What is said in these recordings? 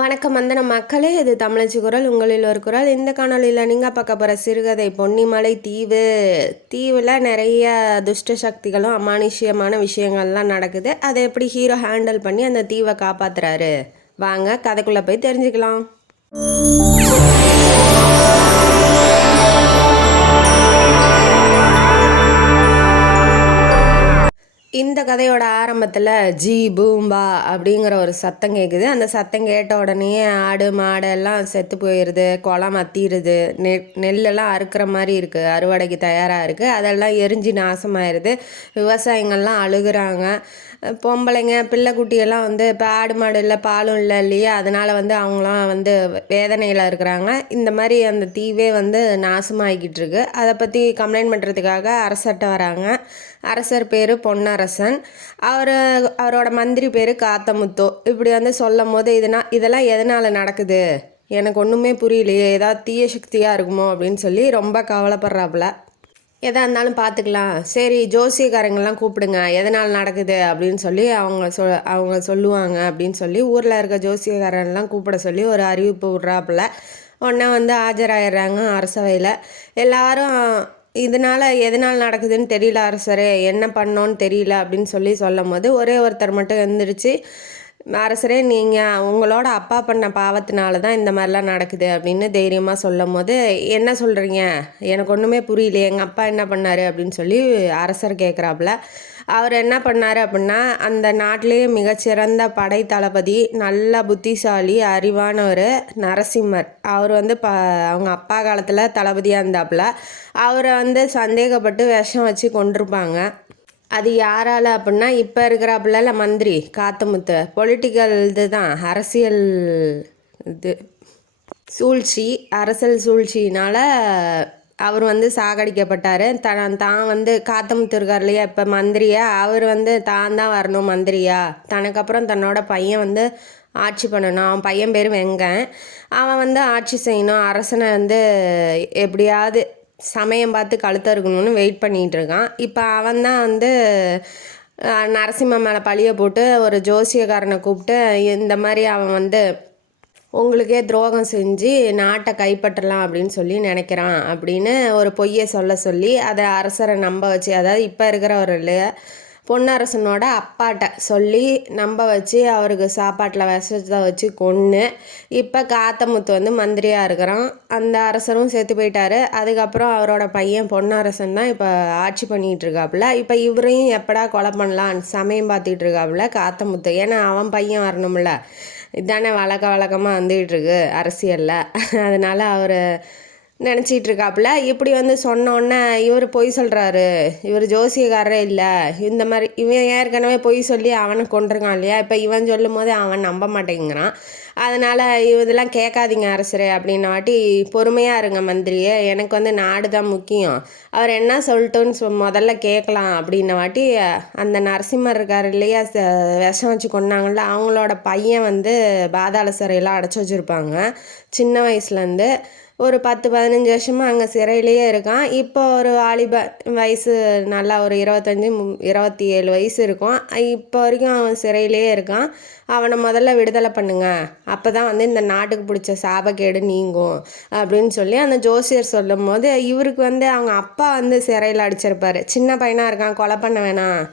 வணக்கம் வந்தன மக்களே, இது தமிழச்சி குரல், உங்களில் ஒரு குரல். இந்த காணொலியில் நீங்கள் பார்க்க போகிற சிறுகதை பொன்னிமலை தீவு. தீவில் நிறைய துஷ்ட சக்திகளும் அமானுஷ்யமான விஷயங்கள்லாம் நடக்குது. அதை எப்படி ஹீரோ ஹேண்டில் பண்ணி அந்த தீவை காப்பாற்றுறாரு, வாங்க கதைக்குள்ளே போய் தெரிஞ்சுக்கலாம். இந்த கதையோட ஆரம்பத்தில் ஜி பூம்பா அப்படிங்கிற ஒரு சத்தம் கேட்குது. அந்த சத்தம் கேட்ட உடனே ஆடு மாடு எல்லாம் செத்து போயிடுது, குளம் மத்திடுது, நெல்லெல்லாம் அறுக்கிற மாதிரி இருக்குது, அறுவடைக்கு தயாராக இருக்குது, அதெல்லாம் எரிஞ்சு நாசமாயிருது. விவசாயிங்கள்லாம் அழுகுறாங்க. பொம்பளைங்க பிள்ளை குட்டியெல்லாம் இப்போ ஆடு மாடு இல்லை, பாலும் இல்லை இல்லையா, அதனால் அவங்களாம் வேதனையில் இருக்கிறாங்க. இந்த மாதிரி அந்த தீவே நாசமாகிக்கிட்டு இருக்கு. அதை பற்றி கம்ப்ளைண்ட் பண்ணுறதுக்காக அரசர்கிட்ட வராங்க. அரசர் பேர் பொன்னரசன், அவரோட மந்திரி பேர் காத்தமுத்தோ. இப்படி சொல்லும் போது இதெல்லாம் எதனால் நடக்குது, எனக்கு ஒன்றுமே புரியலையே, ஏதாவது தீய சக்தியாக இருக்குமோ அப்படின்னு சொல்லி ரொம்ப கவலைப்படுறாப்புல. எதாக இருந்தாலும் பார்த்துக்கலாம், சரி ஜோசியக்காரங்கெல்லாம் கூப்பிடுங்க, எதனால் நடக்குது அப்படின்னு சொல்லி அவங்க சொல்லுவாங்க அப்படின்னு சொல்லி ஊரில் இருக்க ஜோசியக்காரன்லாம் கூப்பிட சொல்லி ஒரு அறிவிப்பு விட்றாப்புல. உடனே ஆஜராகிடுறாங்க அரசவையில். எல்லாரும் எதனால் நடக்குதுன்னு தெரியல அரசரே, என்ன பண்ணோன்னு தெரியல அப்படின்னு சொல்லும் போது ஒரே ஒருத்தர் மட்டும் எழுந்திரிச்சு, அரசரே நீங்கள் உங்களோட அப்பா பண்ண பாவத்தினால தான் இந்த மாதிரிலாம் நடக்குது அப்படின்னு தைரியமாக சொல்லும் போது, என்ன சொல்கிறீங்க, எனக்கு ஒன்றுமே புரியலையே, எங்கள் அப்பா என்ன பண்ணார் அப்படின்னு சொல்லி அரசர் கேட்குறாப்புல. அவர் என்ன பண்ணார் அப்படின்னா, அந்த நாட்டிலேயே மிகச்சிறந்த படை தளபதி, நல்ல புத்திசாலி, அறிவானவர் நரசிம்மர். அவர் அவங்க அப்பா காலத்தில் தளபதியாக இருந்தாப்புல. அவரை சந்தேகப்பட்டு விஷம் வச்சு கொண்டிருப்பாங்க. அது யாரால் அப்படின்னா, இப்போ இருக்கிறாப்புல மந்திரி காத்தமுத்து, பொலிட்டிக்கல் இதுதான், அரசியல் இது சூழ்ச்சி, அரசியல் சூழ்ச்சினால் அவர் சாகடிக்கப்பட்டார். தான் காத்தமுத்து இருக்கார் இல்லையா இப்போ மந்திரியா, அவர் தான் வரணும் மந்திரியா, தனக்கப்புறம் தன்னோட பையன் ஆட்சி பண்ணணும். அவன் பையன் பேர் வெங்கன். அவன் ஆட்சி செய்யணும், அரசனை எப்படியாவது சமயம் பார்த்து கழுத்த இருக்கணும்னு வெயிட் பண்ணிகிட்டு இருக்கான். இப்போ அவன் தான் நரசிம்ம மேலே பழியை போட்டு ஒரு ஜோசியக்காரனை கூப்பிட்டு, இந்த மாதிரி அவன் உங்களுக்கே துரோகம் செஞ்சு நாட்டை கைப்பற்றலாம் அப்படின்னு சொல்லி நினைக்கிறான் அப்படின்னு ஒரு பொய்யை சொல்லி அதை அரசரை நம்ப வச்சு, அதாவது இப்போ இருக்கிறவர் இல்லையா பொன்னரசனோட அப்பாட்ட சொல்லி நம்ப வச்சு அவருக்கு சாப்பாட்டில் விஷத்தை வச்சு கொன்று இப்போ காத்தமுத்து மந்திரியாக இருக்கிறான். அந்த அரசரும் செத்து போயிட்டாரு. அதுக்கப்புறம் அவரோட பையன் பொன்னரசன் தான் இப்போ ஆட்சி பண்ணிகிட்டு இருக்காப்புல. இப்போ இவரையும் எப்படா கொலை பண்ணலாம் சமயம் பார்த்துக்கிட்டு இருக்காப்புல காத்தமுத்து. ஏன்னா அவன் பையன் வரணும்ல, இதானே வழக்கமாக வந்துகிட்ருக்கு அரசியலில். அதனால் அவர் நினச்சிட்டு இருக்காப்புல. இப்படி சொன்னோன்னே இவர் பொய் சொல்கிறாரு, இவர் ஜோசியக்காரரே இல்லை, இந்த மாதிரி இவன் ஏற்கனவே பொய் சொல்லி அவனை கொண்டிருக்கான் இல்லையா, இப்போ இவன் சொல்லும் போது அவன் நம்ப மாட்டேங்கிறான். அதனால் இதெல்லாம் கேட்காதீங்க அரசரே அப்படின்ன வாட்டி, பொறுமையாக இருங்க மந்திரியே, எனக்கு நாடு தான் முக்கியம், அவர் என்ன சொல்லிட்டோன்னு முதல்ல கேட்கலாம் அப்படின்ன வாட்டி, அந்த நரசிம்மர் இருக்கார் இல்லையா விஷம் வச்சு கொண்டாங்கள்ல, அவங்களோட பையன் பாதாள சிறையெல்லாம் அடைச்சி வச்சுருப்பாங்க சின்ன வயசுலேருந்து. ஒரு 10-15 வருஷமாக அங்கே சிறையிலேயே இருக்கான். இப்போ ஒரு வாலிப வயசு, நல்லா ஒரு 25-27 வயசு இருக்கும். இப்போ வரைக்கும் அவன் சிறையிலேயே இருக்கான். அவனை முதல்ல விடுதலை பண்ணுங்க, அப்போ தான் இந்த நாட்டுக்கு பிடிச்ச சாபக்கேடு நீங்கும் அப்படின்னு சொல்லி அந்த ஜோசியர் சொல்லும் போது, இவருக்கு அவங்க அப்பா சிறையில் அடிச்சிருப்பார். சின்ன பையனாக இருக்கான், கொலை பண்ண வேணாம்,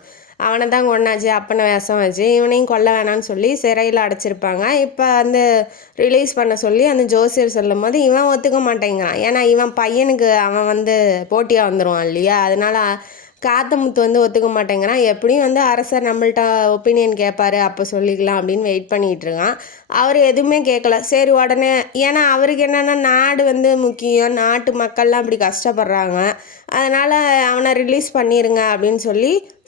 அவனை தான் கொண்டாச்சு, அப்பனை விஷம் வச்சு இவனையும் கொல்ல வேணான்னு சொல்லி சிறையில் அடைச்சிருப்பாங்க. இப்போ ரிலீஸ் பண்ண சொல்லி அந்த ஜோசியர் சொல்லும் போது இவன் ஒத்துக்க மாட்டேங்கிறான். ஏன்னா இவன் பையனுக்கு அவன் போட்டியாக வந்துடுவான் இல்லையா, அதனால் காத்தமுத்து ஒத்துக்க மாட்டேங்கிறான். எப்படியும் அரசர் நம்மள்ட்ட ஒப்பீனியன் கேட்பாரு, அப்போ சொல்லிக்கலாம் அப்படின்னு வெயிட் பண்ணிகிட்டு இருக்கான். அவர் எதுவுமே கேட்கல. சரி உடனே, ஏன்னா அவருக்கு என்னென்னா நாடு முக்கியம், நாட்டு மக்கள்லாம் இப்படி கஷ்டப்படுறாங்க, அதனால் அவனை ரிலீஸ் பண்ணிடுங்க அப்படின்னு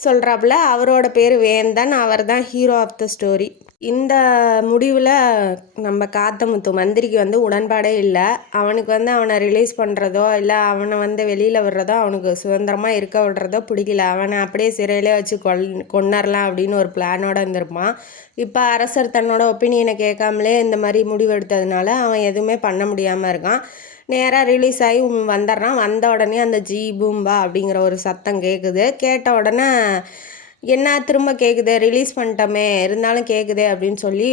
சொல்கிறாப்புல. அவரோட பேர் வேந்தன், அவர் தான் ஹீரோ ஆஃப் த ஸ்டோரி. இந்த முடிவில் நம்ம காத்தமுத்து மந்திரிக்கு உடன்பாடே இல்லை. அவனுக்கு அவனை ரிலீஸ் பண்ணுறதோ இல்லை அவனை வெளியில் விடுறதோ, அவனுக்கு சுதந்திரமாக இருக்க விடுறதோ பிடிக்கல. அவனை அப்படியே சிறையிலே வச்சு கொன்னரலாம் அப்படின்னு ஒரு பிளானோடு இருந்திருப்பான். இப்போ அரசர் தன்னோட ஒப்பீனியனை கேட்காமலே இந்த மாதிரி முடிவு எடுத்ததுனால அவன் எதுவுமே பண்ண முடியாமல் இருக்கான். நேராக ரிலீஸ் ஆகி வந்துடுறான். வந்த உடனே அந்த ஜி பூம்பா அப்படிங்கிற ஒரு சத்தம் கேட்குது. கேட்ட உடனே என்ன திரும்ப கேட்குது, ரிலீஸ் பண்ணிட்டோமே இருந்தாலும் கேட்குதே அப்படின்னு சொல்லி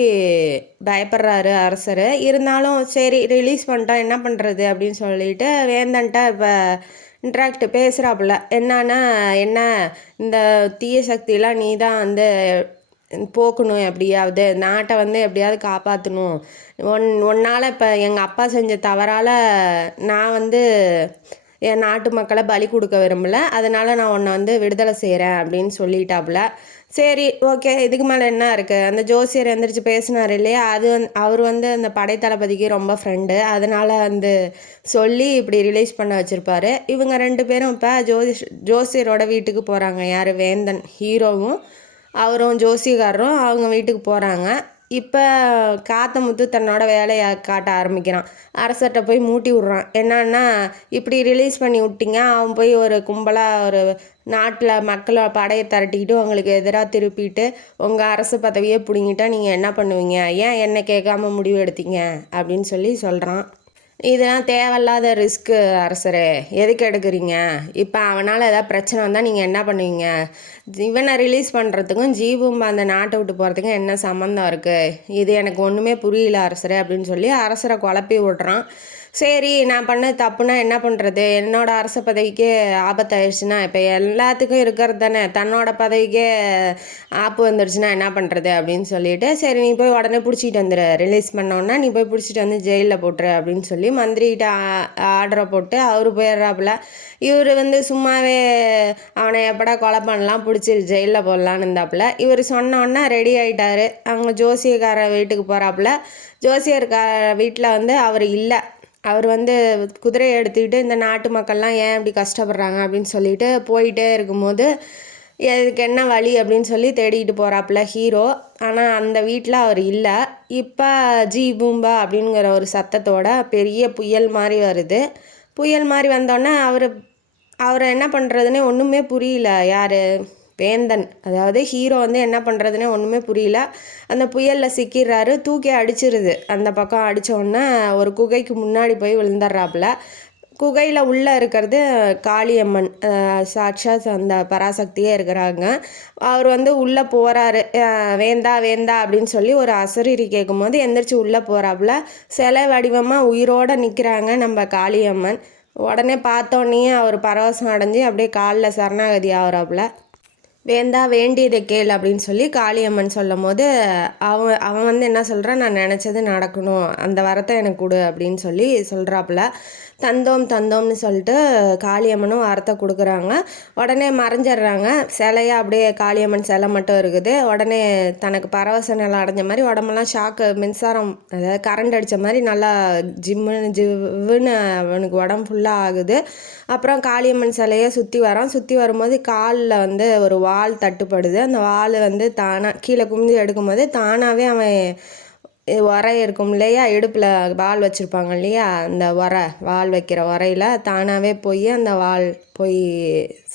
பயப்படுறாரு அரசர். இருந்தாலும் சரி ரிலீஸ் பண்ணிட்டோம் என்ன பண்ணுறது அப்படின்னு சொல்லிட்டு வேந்தன்ட்ட இப்போ இன்ட்ராக்ட் பேசுகிறாப்புல. என்னன்னா என்ன இந்த தீய சக்தியெல்லாம் நீ தான் வந்து போக்கணும், எப்படியாவது நாட்டை வந்து எப்படியாவது காப்பாற்றணும். ஒன்னால் இப்போ எங்கள் அப்பா செஞ்ச தவறால் நான் வந்து என் நாட்டு மக்களை பலி கொடுக்க விரும்பலை, அதனால் நான் உன்னை வந்து விடுதலை செய்கிறேன் அப்படின்னு சொல்லிட்டாப்புல. சரி ஓகே, இதுக்கு மேலே என்ன இருக்குது. அந்த ஜோசியர் எந்திரிச்சு பேசினார் இல்லையா, அது அவர் வந்து அந்த படைத்தளபதிக்கு ரொம்ப ஃப்ரெண்டு, அதனால் வந்து சொல்லி இப்படி ரிலீஸ் பண்ண வச்சுருப்பாரு. இவங்க 2 பேரும் இப்போ ஜோசியரோட வீட்டுக்கு போகிறாங்க. யார், வேந்தன் ஹீரோவும் அவரும் ஜோசியக்காரரும் அவங்க வீட்டுக்கு போகிறாங்க. இப்போ காத்தமுத்து தன்னோட வேலையை காட்ட ஆரம்பிக்கிறான். அரசர்கிட்ட போய் மூட்டி விட்றான். என்னன்னா இப்படி ரிலீஸ் பண்ணி விட்டீங்க, அவன் போய் ஒரு கும்பலாக ஒரு நாட்டில் மக்களை படையை திரட்டிக்கிட்டு உங்களுக்கு எதிராக திருப்பிட்டு உங்கள் அரசு பதவியே பிடிங்கிட்டா நீங்கள் என்ன பண்ணுவீங்க, ஏன் என்னை கேட்காம முடிவு எடுத்தீங்க அப்படின்னு சொல்லி சொல்கிறான். இதெல்லாம் தேவையில்லாத ரிஸ்க்கு அரசரே, எதுக்கு எடுக்கிறீங்க, இப்போ அவனால் ஏதாவது பிரச்சனை வந்தால் நீங்கள் என்ன பண்ணுவீங்க, இவனை ரிலீஸ் பண்ணுறதுக்கும் ஜீபும் அந்த நாட்டை விட்டு போகிறதுக்கும் என்ன சம்மந்தம் இருக்குது, இது எனக்கு ஒன்றுமே புரியல அரசரே அப்படின்னு சொல்லி அரசரை குழப்பி விட்றான். சரி நான் பண்ண தப்புனா என்ன பண்ணுறது, என்னோட அரச பதவிக்கே ஆபத்தாயிடுச்சுன்னா இப்போ எல்லாத்துக்கும் இருக்கிறது தானே, தன்னோட பதவிக்கே ஆப்பு வந்துடுச்சுன்னா என்ன பண்ணுறது அப்படின்னு சொல்லிட்டு, சரி நீ போய் உடனே பிடிச்சிட்டு வந்துடு, ரிலீஸ் பண்ணோன்னா நீ போய் பிடிச்சிட்டு வந்து ஜெயிலில் போட்டுரு அப்படின்னு சொல்லி மந்திரிகிட்ட ஆர்டரை போட்டு அவர் போயிடுறாப்புல. இவர் வந்து சும்மாவே அவனை எப்படா கொலை பண்ணலாம், பிடிச்சி ஜெயிலில் போடலான்னு இருந்தாப்புல. இவர் சொன்னோன்னா ரெடி ஆகிட்டாரு. அவங்க ஜோசியக்கார வீட்டுக்கு போகிறாப்புல. ஜோசியர்கார வீட்டில் வந்து அவர் இல்லை. அவர் வந்து குதிரையை எடுத்துக்கிட்டு இந்த நாட்டு மக்கள்லாம் ஏன் இப்படி கஷ்டப்படுறாங்க அப்படின்னு சொல்லிட்டு போயிட்டே இருக்கும்போது இதுக்கு என்ன வழி அப்படின்னு சொல்லி தேடிட்டு போகிறாப்புல ஹீரோ. ஆனால் அந்த வீட்டில் அவர் இல்லை. இப்போ ஜி பூம்பா அப்படிங்கிற ஒரு சத்தத்தோட பெரிய புயல் மாதிரி வருது. புயல் மாதிரி வந்தோடனே அவரை என்ன பண்ணுறதுனே ஒன்றுமே புரியல. யார், வேந்தன், அதாவது ஹீரோ வந்து என்ன பண்ணுறதுனே ஒன்றுமே புரியல. அந்த புயலில் சிக்கிறாரு, தூக்கி அடிச்சிருது. அந்த பக்கம் அடித்தோடனே ஒரு குகைக்கு முன்னாடி போய் விழுந்துடுறாப்புல. குகையில் உள்ளே இருக்கிறது காளியம்மன், சாட்சாத் அந்த பராசக்தியே இருக்கிறாங்க. அவர் வந்து உள்ளே போகிறாரு. வேந்தா வேந்தா அப்படின்னு சொல்லி ஒரு அசரீரி கேட்கும்போது எந்திரிச்சு உள்ளே போகிறாப்புல. சிலை வடிவமாக உயிரோடு நிற்கிறாங்க நம்ம காளியம்மன். உடனே பார்த்தோன்னே அவர் பரவசம் அடைஞ்சு அப்படியே காலில் சரணாகதி ஆகிறாப்புல. வேந்தா வேண்டியதை கேள் அப்படின்னு சொல்லி காளியம்மன் சொல்லும் போது அவன் வந்து என்ன சொல்கிறான், நான் நினச்சது நடக்கணும், அந்த வரத்தை எனக்கு கொடு அப்படின்னு சொல்லி சொல்கிறாப்புல. தந்தோம்னு சொல்லிட்டு காளியம்மனும் வரத்தை கொடுக்குறாங்க. உடனே மறைஞ்சிடுறாங்க. சிலையாக அப்படியே காளியம்மன் சிலை மட்டும் இருக்குது. உடனே தனக்கு பரவச நிலை அடைஞ்ச மாதிரி உடம்பெல்லாம் ஷாக்கு, மின்சாரம் அதாவது கரண்ட் அடித்த மாதிரி நல்லா ஜிவ்வுன்னு அவனுக்கு உடம்பு ஃபுல்லாக ஆகுது. அப்புறம் காளியம்மன் சிலையை சுற்றி வரான். சுற்றி வரும்போது காலில் வந்து ஒரு வால் தட்டுப்படுது. அந்த வால் வந்து தானாக கீழே குமிஞ்சு எடுக்கும்போது தானாகவே அவன் உரை இருக்கும் இல்லையா, இடுப்பில் வால் வச்சுருப்பாங்க இல்லையா, அந்த வால் வைக்கிற உரையில் தானாகவே போய் அந்த வால் போய்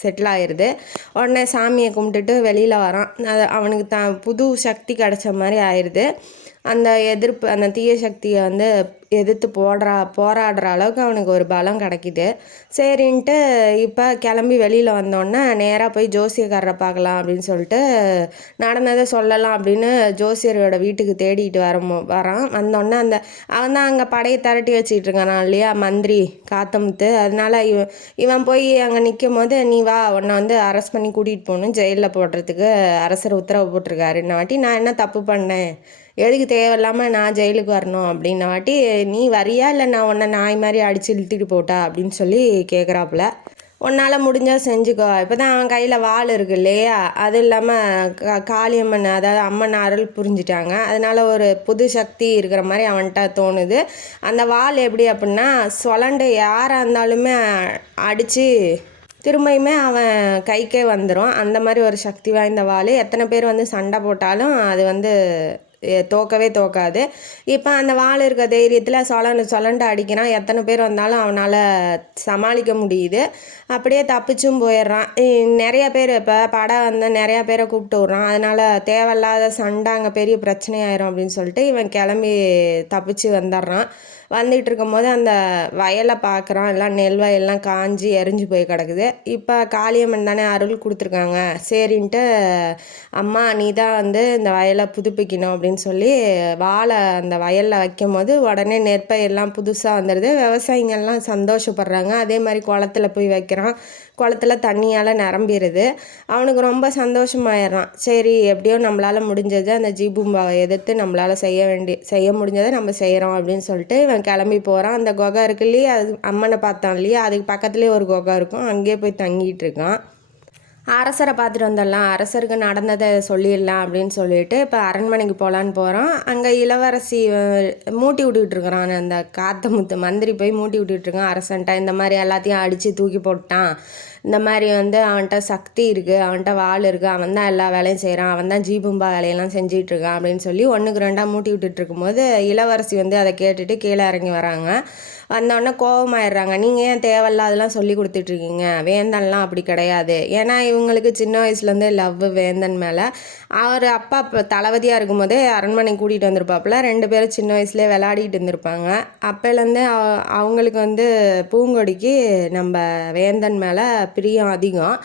செட்டில் ஆயிடுது. உடனே சாமியை கும்பிட்டுட்டு வெளியில் வரான். அது அவனுக்கு புது சக்தி கிடச்ச மாதிரி ஆயிடுது. அந்த எதிர்ப்பு, அந்த தீய சக்தியை வந்து எதிர்த்து போராடுற அளவுக்கு அவனுக்கு ஒரு பலம் கிடைக்கிது. சரின்ட்டு இப்போ கிளம்பி வெளியில் வந்தோடனே நேராக போய் ஜோசியக்காரரை பார்க்கலாம் அப்படின்னு சொல்லிட்டு நடந்ததை சொல்லலாம் அப்படின்னு ஜோசியரோட வீட்டுக்கு தேடிட்டு வரான். வந்தோடனே அவன் தான் அங்கே படையை திரட்டி வச்சுக்கிட்டு இருக்கானா இல்லையா, மந்திரி காத்தமுத்து. அதனால இவன் போய் அங்கே நிற்கும் போது, நீ வா, உன்னை வந்து அரெஸ்ட் பண்ணி கூட்டிகிட்டு போகணும், ஜெயிலில் போடுறதுக்கு அரசர் உத்தரவு போட்டிருக்காரு. இன்ன வாட்டி நான் என்ன தப்பு பண்ணேன், எதுக்கு தேவையில்லாமல் நான் ஜெயிலுக்கு வரணும் அப்படின்ன வாட்டி நீ வரியா இல்லை நான் உன்னை நாய் மாதிரி அடித்து இழுத்துட்டு போட்டா அப்படின்னு சொல்லி கேட்குறாப்புல. உன்னால் முடிஞ்சால் செஞ்சுக்கோ. இப்போ தான் அவன் கையில் வாள் இருக்குது இல்லையா, அது இல்லாமல் காளியம்மன் அதாவது அம்மன் அருள் புரிஞ்சிட்டாங்க. அதனால் ஒரு புது சக்தி இருக்கிற மாதிரி அவன்கிட்ட தோணுது. அந்த வாள் எப்படி அப்படின்னா சொலண்டு யாராக இருந்தாலுமே அடித்து திரும்பியுமே அவன் கைக்கே வந்துடும். அந்த மாதிரி ஒரு சக்தி வாய்ந்த வாள். எத்தனை பேர் வந்து சண்டை போட்டாலும் அது வந்து தோக்கவே தோக்காது. இப்போ அந்த வாள் இருக்க தைரியத்தில் சொலண்டு அடிக்கிறான். எத்தனை பேர் வந்தாலும் அவனால் சமாளிக்க முடியுது. அப்படியே தப்பிச்சும் போயிடுறான். நிறைய பேர் இப்போ படம் வந்து நிறையா பேரை கூப்பிட்டு விட்றான். அதனால் தேவையில்லாத சண்டை அங்கே பெரிய பிரச்சனையாயிரும் அப்படின்னு சொல்லிட்டு இவன் கிளம்பி தப்பிச்சு வந்துடுறான். வந்துகிட்டு இருக்கும்போது அந்த வயலை பார்க்குறான். எல்லாம் நெல் வயல்லாம் காஞ்சி எரிஞ்சு போய் கிடக்குது. இப்போ காளியம்மன் தானே அருள் கொடுத்துருக்காங்க. சரின்ட்டு அம்மா நீ தான் வந்து இந்த வயலை புதுப்பிக்கணும் அப்படின்னு சொல்லி வாழை அந்த வயலில் வைக்கும் போது உடனே நெற்பயிரெல்லாம் புதுசாக வந்துடுது. விவசாயிங்கள்லாம் சந்தோஷப்படுறாங்க. அதே மாதிரி குளத்துல போய் வைக்கிறான். குளத்துல தண்ணியால் நிரம்பிடுது. அவனுக்கு ரொம்ப சந்தோஷமாயிடுறான். சரி எப்படியோ நம்மளால் முடிஞ்சது அந்த ஜீபூம்பாவை எதிர்த்து நம்மளால் செய்ய முடிஞ்சதை நம்ம செய்கிறோம் அப்படின்னு சொல்லிட்டு இவன் கிளம்பி போகிறான். அந்த குகை இருக்கு இல்லையா, அது அம்மனை பார்த்தான் இல்லையா, அதுக்கு பக்கத்துலேயே ஒரு குகை இருக்கும். அங்கேயே போய் தங்கிட்டு இருக்கான். அரசரை பார்த்துட்டு வந்துடலாம், அரசருக்கு நடந்ததை சொல்லிடலாம் அப்படின்னு சொல்லிட்டு இப்போ அரண்மனைக்கு போகலான்னு போகிறான். அங்கே இளவரசி மூட்டி விட்டுக்கிட்டு இருக்கிறான். அந்த காத்தமுத்து மந்திரி போய் மூட்டி விட்டுக்கிட்டுருக்கான் அரசன்ட்ட. இந்த மாதிரி எல்லாத்தையும் அடித்து தூக்கி போட்டான். இந்த மாதிரி வந்து அவன்கிட்ட சக்தி இருக்குது, அவன்கிட்ட வாள் இருக்குது, அவன் தான் எல்லா வேலையும் செய்கிறான், அவன் தான் ஜீபூம்பா வேலையெல்லாம் செஞ்சிகிட்ருக்கான் அப்படின்னு சொல்லி 1க்கு 2 மூட்டி விட்டுட்டு இருக்கும்போது இளவரசி வந்து அதை கேட்டுட்டு கீழே இறங்கி வராங்க. வந்தோடனே கோபமாயிடுறாங்க. நீங்கள் ஏன் தேவையில்லாதெல்லாம் சொல்லி கொடுத்துட்ருக்கீங்க, வேந்தன்லாம் அப்படி கிடையாது. ஏன்னா இவங்களுக்கு சின்ன வயசுலேருந்தே லவ் வேந்தன் மேலே. அவர் அப்பா இப்போ தளபதியாக இருக்கும்போதே அரண்மனை கூட்டிகிட்டு வந்திருப்பாப்புல. 2 பேரும் சின்ன வயசுலேயே விளையாடிட்டு இருந்திருப்பாங்க. அப்போலேருந்தே அவங்களுக்கு வந்து பூங்கொடிக்கு நம்ம வேந்தன் மேலே பிரியம் அதிகம்.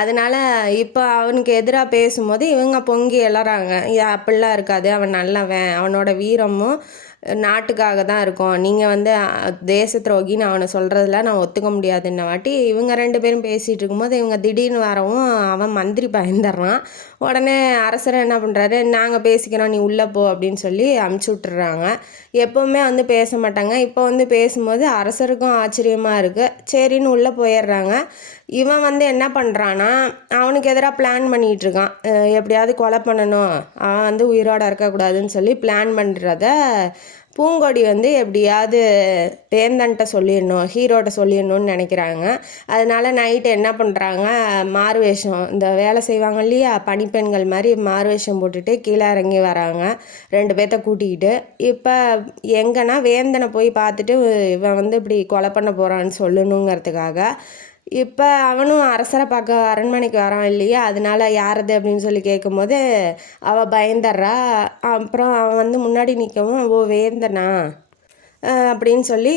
அதனால் இப்போ அவனுக்கு எதிராக பேசும்போது இவங்க பொங்கி எழறாங்க. அப்படிலாம் இருக்காது, அவன் நல்லவன், அவனோட வீரமும் நாட்டுக்காக தான் இருக்கும், நீங்கள் வந்து தேச துரோகின்னு அவனை சொல்கிறதுல நான் ஒத்துக்க முடியாதுன்ன வாட்டி இவங்க 2 பேரும் பேசிகிட்டு இருக்கும்போது இவங்க திடீர்னு வரவும் அவன் மந்திரி பயந்துடுறான். உடனே அரசர் என்ன பண்ணுறாரு, நாங்கள் பேசிக்கிறோம் நீ உள்ளே போ அப்படின்னு சொல்லி அமுச்சு விட்டுறாங்க. எப்போவுமே வந்து பேச மாட்டாங்க. இப்போ வந்து பேசும்போது அரசருக்கும் ஆச்சரியமாக இருக்குது. சரின்னு உள்ளே போயிடுறாங்க. இவன் வந்து என்ன பண்ணுறான்னா அவனுக்கு எதிராக பிளான் பண்ணிகிட்ருக்கான். எப்படியாவது கொலை பண்ணணும், அவன் வந்து உயிரோடு இருக்கக்கூடாதுன்னு சொல்லி பிளான் பண்ணுறத பூங்கொடி வந்து எப்படியாவது வேந்தன்ட்ட சொல்லிடணும், ஹீரோட்ட சொல்லிடணும்னு நினைக்கிறாங்க. அதனால் நைட்டு என்ன பண்ணுறாங்க, மாறுவேஷம் இந்த வேலை செய்வாங்க இல்லையா பணிப்பெண்கள் மாதிரி மாறுவேஷம் போட்டுட்டு கீழே இறங்கி வராங்க 2 பேர்த்த கூட்டிக்கிட்டு. இப்போ எங்கன்னா வேந்தனை போய் பார்த்துட்டு இவன் வந்து இப்படி கொலை பண்ண போகிறான்னு சொல்லணுங்கிறதுக்காக இப்போ அவனும் அரசரை பார்க்க அரண்மனைக்கு வரான் இல்லையா, அதனால யாரது அப்படின்னு சொல்லி கேட்கும்போது அவள் பயந்துடுறா. அப்புறம் அவன் வந்து முன்னாடி நிற்கவும் ஓ வேந்தனா அப்படின்னு சொல்லி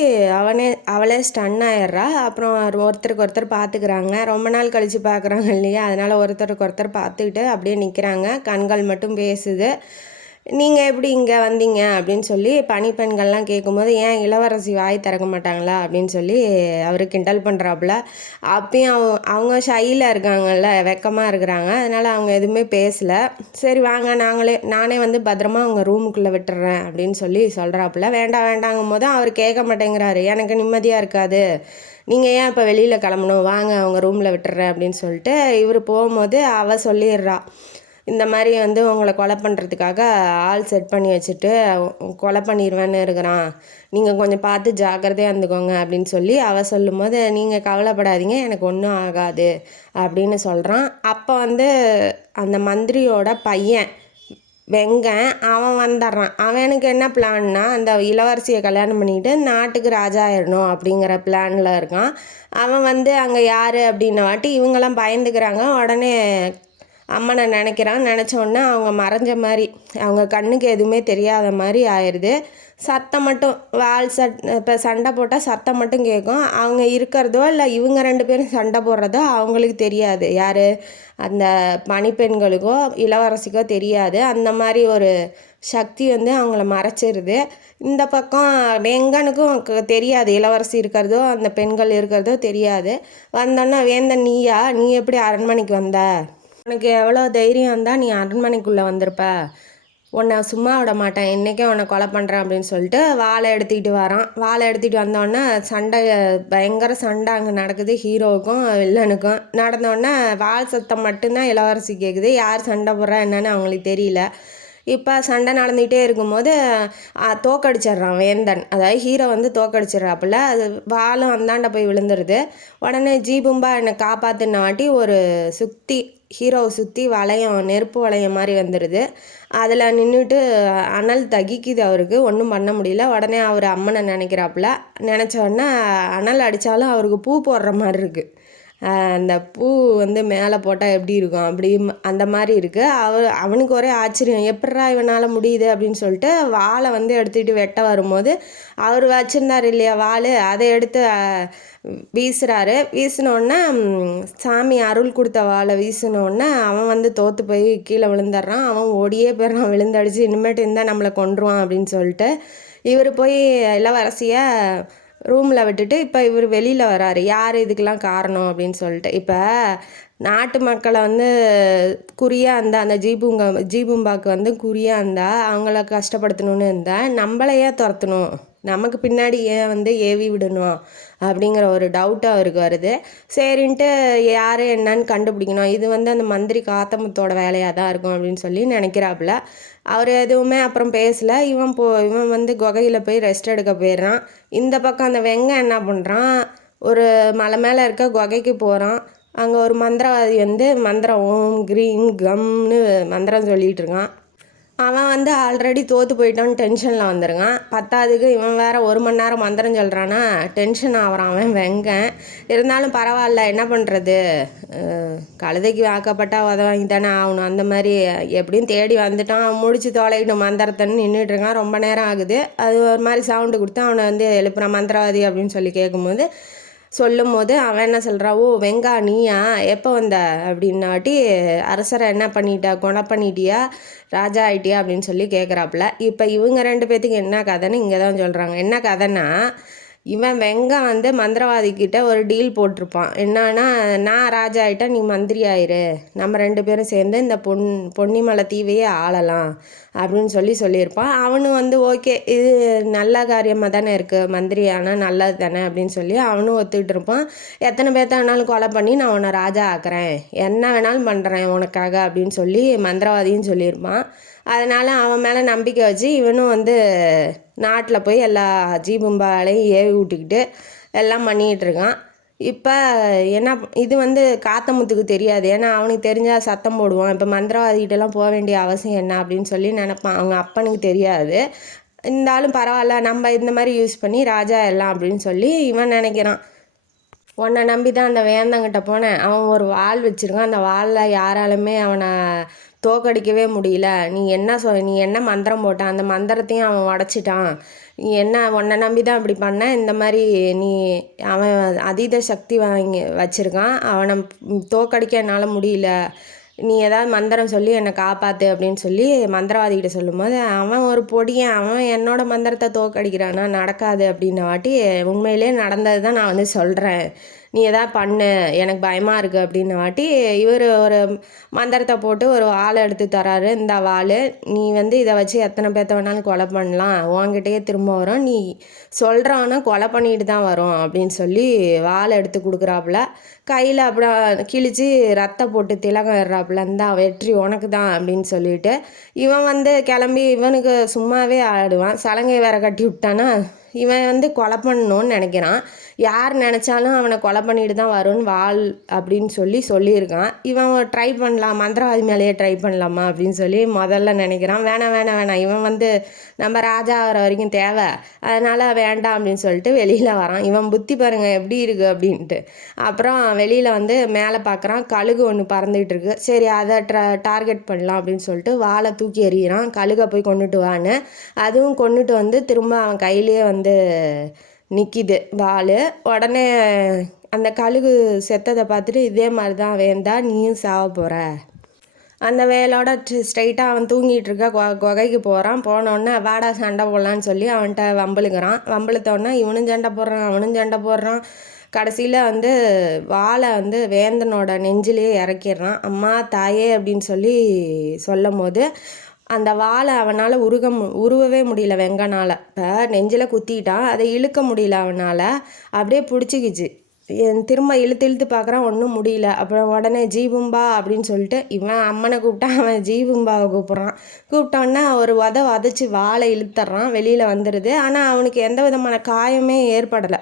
அவளே ஸ்டன் ஆயிடுறா. அப்புறம் ஒருத்தருக்கு ஒருத்தர் பார்த்துக்கிறாங்க. ரொம்ப நாள் கழித்து பார்க்குறாங்க இல்லையா, அதனால் ஒருத்தருக்கு ஒருத்தர் பார்த்துக்கிட்டு அப்படியே நிற்கிறாங்க. கண்கள் மட்டும் பேசுது. நீங்கள் எப்படி இங்கே வந்தீங்க அப்படின்னு சொல்லி பணிப்பெண்கள்லாம் கேட்கும்போது ஏன் இளவரசி வாய் திறக்க மாட்டாங்களா அப்படின்னு சொல்லி அவர் கிண்டல் பண்ணுறாப்புல. அப்பயும் அவங்க ஷையில் இருக்காங்கல்ல, வெக்கமாக இருக்கிறாங்க. அதனால் அவங்க எதுவுமே பேசலை. சரி வாங்க நானே வந்து பத்திரமா அவங்க ரூமுக்குள்ளே விட்டுறேன் அப்படின்னு சொல்லி சொல்கிறாப்புல. வேண்டாங்கும் போது அவர் கேட்க மாட்டேங்கிறாரு. எனக்கு நிம்மதியாக இருக்காது, நீங்கள் ஏன் இப்போ வெளியில் கிளம்பணும், வாங்க அவங்க ரூமில் விட்டுறேன் அப்படின்னு சொல்லிட்டு இவர் போகும்போது அவள் சொல்லிடுறா, இந்த மாதிரி வந்து உங்களை கொலை பண்ணுறதுக்காக ஆள் செட் பண்ணி வச்சுட்டு கொலை பண்ணிடுவேன்னு இருக்கிறான், நீங்கள் கொஞ்சம் பார்த்து ஜாக்கிரதையாக இருந்துக்கோங்க அப்படின்னு சொல்லி அவள் சொல்லும்போது நீங்கள் கவலைப்படாதீங்க எனக்கு ஒன்றும் ஆகாது அப்படின்னு சொல்கிறான். அப்போ வந்து அந்த மந்திரியோட பையன் வெங்கன் அவன் வந்துடுறான். அவனுக்கு என்ன பிளான்னா அந்த இளவரசியை கல்யாணம் பண்ணிக்கிட்டு நாட்டுக்கு ராஜா ஆயிடணும் அப்படிங்கிற பிளானில் இருக்கான். அவன் வந்து அங்கே யார் அப்படின்ன வாட்டி இவங்கெல்லாம் பயந்துக்கிறாங்க. உடனே அம்மனை நினச்ச உடனே அவங்க மறைஞ்ச மாதிரி அவங்க கண்ணுக்கு எதுவுமே தெரியாத மாதிரி ஆயிடுது. சத்தம் மட்டும் இப்போ சண்டை போட்டால் சத்தம் மட்டும் கேட்கும். அவங்க இருக்கிறதோ இல்லை இவங்க 2 பேரும் சண்டை போடுறதோ அவங்களுக்கு தெரியாது. யார் அந்த பணிப்பெண்களுக்கோ இளவரசிக்கோ தெரியாது. அந்த மாதிரி ஒரு சக்தி வந்து அவங்கள மறைச்சிருது. இந்த பக்கம் வெங்கனுக்கும் தெரியாது இளவரசி இருக்கிறதோ அந்த பெண்கள் இருக்கிறதோ தெரியாது. வந்தோன்னா வேந்தன் நீ எப்படி அரண்மனைக்கு வந்த, உனக்கு எவ்வளோ தைரியம் இருந்தால் நீ அரண்மனைக்குள்ளே வந்திருப்ப, உன்னை சும்மா விட மாட்டேன், இன்றைக்கே உன்னை கொலை பண்ணுறேன் அப்படின்னு சொல்லிட்டு வாளை எடுத்துக்கிட்டு வரான். வாளை எடுத்துகிட்டு வந்தோடனே பயங்கர சண்டை அங்கே நடக்குது. ஹீரோவுக்கும் வில்லனுக்கும் நடந்தோடனே வாள் சத்தம் மட்டும்தான் இளவரசி கேட்குது. யார் சண்டை போடுறா என்னன்னு அவங்களுக்கு தெரியல. இப்போ சண்டை நடந்துகிட்டே இருக்கும்போது தோக்கடிச்சிட்றான் வேந்தன், அதாவது ஹீரோ வந்து தோக்கடிச்சிட்றாப்புல. அது வாளும் அந்தாண்ட போய் விழுந்துருது. உடனே ஜீபும்பா என்னை காப்பாற்றின வாட்டி ஒரு சுற்றி ஹீரோவை சுற்றி வளையம், நெருப்பு வளையம் மாதிரி வந்துடுது. அதில் நின்றுட்டு அனல் தகிக்குது, அவருக்கு ஒன்றும் பண்ண முடியல. உடனே அவர் அம்மனை நினைக்கிறாப்புல. நினச்ச உடனே அனல் அடித்தாலும் அவருக்கு பூ போடுற மாதிரி இருக்குது. அந்த பூ வந்து மேலே போட்டால் எப்படி இருக்கும் அப்படி அந்த மாதிரி இருக்குது. அவனுக்கு ஒரே ஆச்சரியம், எப்பட்றா இவனால் முடியுது அப்படின்னு சொல்லிட்டு வாளை வந்து எடுத்துக்கிட்டு வெட்ட வரும்போது அவர் வச்சுருந்தார் இல்லையா வாள், அதை எடுத்து வீசுகிறாரு. வீசினோடனே சாமி அருள் கொடுத்த வாளை வீசினோடனே அவன் வந்து தோற்று போய் கீழே விழுந்துடுறான். அவன் ஓடியே போயிடுறான், விழுந்தடிச்சு இனிமேட்டு இருந்தால் நம்மளை கொன்றுவான் அப்படின்னு சொல்லிட்டு. இவர் போய் இளவரசியை ரூமில் விட்டுட்டு இப்போ இவர் வெளியில் வராரு, யார் இதுக்கெலாம் காரணம் அப்படின்னு சொல்லிட்டு. இப்போ நாட்டு மக்களை வந்து குறியாக இருந்தால், அந்த ஜீபும்பாக்கு வந்து குறியாக இருந்தால், அவங்கள கஷ்டப்படுத்தணுன்னு இருந்தால் நம்மளையே துரத்தணும், நமக்கு பின்னாடி ஏன் வந்து ஏவி விடணும் அப்படிங்கிற ஒரு டவுட்டு அவருக்கு வருது. சரின்ட்டு யார் என்னன்னு கண்டுபிடிக்கணும், இது வந்து அந்த மந்திரி காத்தமுத்தோட வேலையாக தான் இருக்கும் அப்படின்னு சொல்லி நினைக்கிறாப்புல. அவர் எதுவுமே அப்புறம் பேசலை. இவன் வந்து குகையில் போய் ரெஸ்ட் எடுக்க போயிடுறான். இந்த பக்கம் அந்த வெங்கை என்ன பண்ணுறான், ஒரு மலை மேலே இருக்க குகைக்கு போகிறான். அங்கே ஒரு மந்திரவாதி வந்து மந்திரம் ஓம் க்ரீம் கம்னு மந்திரம் சொல்லிகிட்டு இருக்கான். அவன் வந்து ஆல்ரெடி தோற்று போயிட்டான்னு டென்ஷனில் வந்துருக்கான். பத்தாவதுக்கு இவன் வேறு 1 மணி நேரம் மந்திரம் சொல்கிறான்னா டென்ஷன் ஆகிறான் அவன் வெங்கன். இருந்தாலும் பரவாயில்ல, என்ன பண்ணுறது, கழுதைக்கு வாக்கப்பட்டால் வாங்கி தானே ஆகணும். அந்த மாதிரி எப்படியும் தேடி வந்துட்டான். அவன் முடிச்சு தொலைகிட்டு மந்திரத்தன்னு நின்றுட்டுருக்கான். ரொம்ப நேரம் ஆகுது. அது ஒரு மாதிரி சவுண்டு கொடுத்து அவனை வந்து எழுப்புறான், மந்திரவாதி அப்படின்னு சொல்லி கேட்கும்போது அவன் என்ன சொல்கிறான், ஓ வெங்கா நீயா, எப்போ வந்த அப்படின்னாட்டி அரசரை என்ன பண்ணிட்டா, கொலை பண்ணிட்டியா, ராஜா ஆயிட்டியா அப்படின்னு சொல்லி கேட்குறாப்புல. இப்போ இவங்க 2 பேர்த்துக்கு என்ன கதைன்னு இங்கே தான் சொல்கிறாங்க. என்ன கதைன்னா, இவன் வெங்கா வந்து மந்திரவாதிக்கிட்ட ஒரு டீல் போட்டிருப்பான். என்னன்னா, நான் ராஜா ஆகிட்டா நீ மந்திரி ஆயிரு, நம்ம 2 பேரும் சேர்ந்து இந்த பொன்னிமலை தீவையே ஆளலாம் அப்படின்னு சொல்லியிருப்பான். அவனும் வந்து ஓகே, இது நல்ல காரியமாக தானே இருக்குது, மந்திரி ஆனால் நல்லது தானே அப்படின்னு சொல்லி அவனும் ஒத்துக்கிட்டு இருப்பான். எத்தனை பேர்த்த வேணாலும் கொலை பண்ணி நான் உன்னை ராஜா ஆக்குறேன், என்ன வேணாலும் பண்ணுறேன் உனக்காக அப்படின்னு சொல்லி மந்திரவாதியும் சொல்லியிருப்பான். அதனால் அவன் மேலே நம்பிக்கை வச்சு இவனும் வந்து நாட்டில் போய் எல்லா ஜீபும்பாலையும் ஏவி விட்டுக்கிட்டு எல்லாம் பண்ணிகிட்ருக்கான். இப்போ என்ன, இது வந்து காத்தமுத்துக்கு தெரியாது. ஏன்னா அவனுக்கு தெரிஞ்சால் சத்தம் போடுவான். இப்போ மந்திரவாதிகிட்டலாம் போக வேண்டிய அவசியம் என்ன அப்படின்னு சொல்லி நினைப்பான். அவங்க அப்பனுக்கு தெரியாது. இருந்தாலும் பரவாயில்ல, நம்ம இந்த மாதிரி யூஸ் பண்ணி ராஜா எல்லாம் அப்படின்னு சொல்லி இவன் நினைக்கிறான். உன்னை நம்பி தான் அந்த வேந்தங்கிட்ட போனேன். அவன் ஒரு வாள் வச்சுருக்கான். அந்த வாளில் யாராலுமே அவனை தோக்கடிக்கவே முடியல. நீ என்ன மந்திரம் போட்டான், அந்த மந்திரத்தையும் அவன் உடச்சிட்டான். நீ என்ன, உன்னை நம்பி தான் இப்படி பண்ண. இந்த மாதிரி அவன் அதீத சக்தி வச்சுருக்கான். அவனை தோக்கடிக்க என்னால் முடியல. நீ ஏதாவது மந்திரம் சொல்லி என்னை காப்பாற்று அப்படின்னு சொல்லி மந்திரவாதிகிட்ட சொல்லும்போது அவன் ஒரு பொடியன், அவன் என்னோட மந்திரத்தை தோக்கடிக்கிறானா, நடக்காது அப்படின்ன வாட்டி உண்மையிலே நடந்தது தான் நான் வந்து சொல்கிறேன், நீ எதாவது பண்ணு, எனக்கு பயமாக இருக்குது அப்படின்ன வாட்டி இவர் ஒரு மந்திரத்தை போட்டு ஒரு வாளை எடுத்து தராரு. இந்த வாள், நீ வந்து இதை வச்சு எத்தனை பேர்த்த வேணாலும் கொலை பண்ணலாம், உன்கிட்டயே திரும்ப வரும், நீ சொல்கிறான்னா கொலை பண்ணிட்டு தான் வரும் அப்படின்னு சொல்லி வாளை எடுத்து கொடுக்குறாப்புல. கையில் அப்படி கிழிச்சு ரத்த போட்டு திலகம் ஏறாப்புல, இருந்தா வெற்றி உனக்கு தான் அப்படின்னு சொல்லிட்டு இவன் வந்து கிளம்பி, இவனுக்கு சும்மாவே ஆடுவான், சலங்கை வேற கட்டி விட்டானா இவன் வந்து கொலை பண்ணணும்னு நினைக்கிறான். யார் நினச்சாலும் அவனை கொலை பண்ணிட்டு தான் வரும்னு வாள் அப்படின்னு சொல்லியிருக்கான். இவன் ட்ரை பண்ணலாம், மந்திரவாதி மேலேயே ட்ரை பண்ணலாமா அப்படின்னு சொல்லி முதல்ல நினைக்கிறான். வேணாம், இவன் வந்து நம்ம ராஜா ஆகிற வரைக்கும் தேவை, அதனால் வேண்டாம் அப்படின்னு சொல்லிட்டு வெளியில் வரான். இவன் புத்தி பாருங்க எப்படி இருக்குது அப்படின்ட்டு. அப்புறம் வெளியில் வந்து மேலே பார்க்குறான், கழுகு ஒன்று பறந்துகிட்டு இருக்கு. சரி, அதை டார்கெட் பண்ணலாம் அப்படின்னு சொல்லிட்டு வாளை தூக்கி எறிகிறான். கழுகை போய் கொண்டுட்டு வான்னு. அதுவும் கொண்டுட்டு வந்து திரும்ப அவன் கையிலேயே வந்து நிற்கிது வாள். உடனே அந்த கழுகு செத்ததை பார்த்துட்டு, இதே மாதிரி தான் வேந்தா, நீயும் சாவ போகிற. அந்த வேலோட ஸ்ட்ரைட்டாக அவன் தூங்கிட்டு இருக்க குகைக்கு போகிறான். போனோடனே வாடா சண்டை போடலான்னு சொல்லி அவன்கிட்ட வம்பிழுத்தோடனே இவனும் சண்டை போடுறான், அவனும் சண்டை போடுறான். கடைசியில் வந்து வாளை வந்து வேந்தனோட நெஞ்சிலேயே இறக்கிடுறான். அம்மா தாயே அப்படின்னு சொல்லும் போது அந்த வாளை அவனால் உருவவே முடியல வெங்கனால். இப்போ நெஞ்சில் குத்திட்டான், அதை இழுக்க முடியல அவனால், அப்படியே பிடிச்சிக்கிச்சு. திரும்ப இழுத்து இழுத்து பார்க்குறான், ஒன்றும் முடியல. அப்புறம் உடனே ஜீபும்பா அப்படின்னு சொல்லிட்டு இவன் அம்மனை கூப்பிட்டா அவன் ஜீபும்பாவை கூப்பிட்றான். கூப்பிட்டோன்னே ஒரு உதச்சி வாழை இழுத்துட்றான், வெளியில் வந்துடுது. ஆனால் அவனுக்கு எந்த விதமான காயமே ஏற்படலை.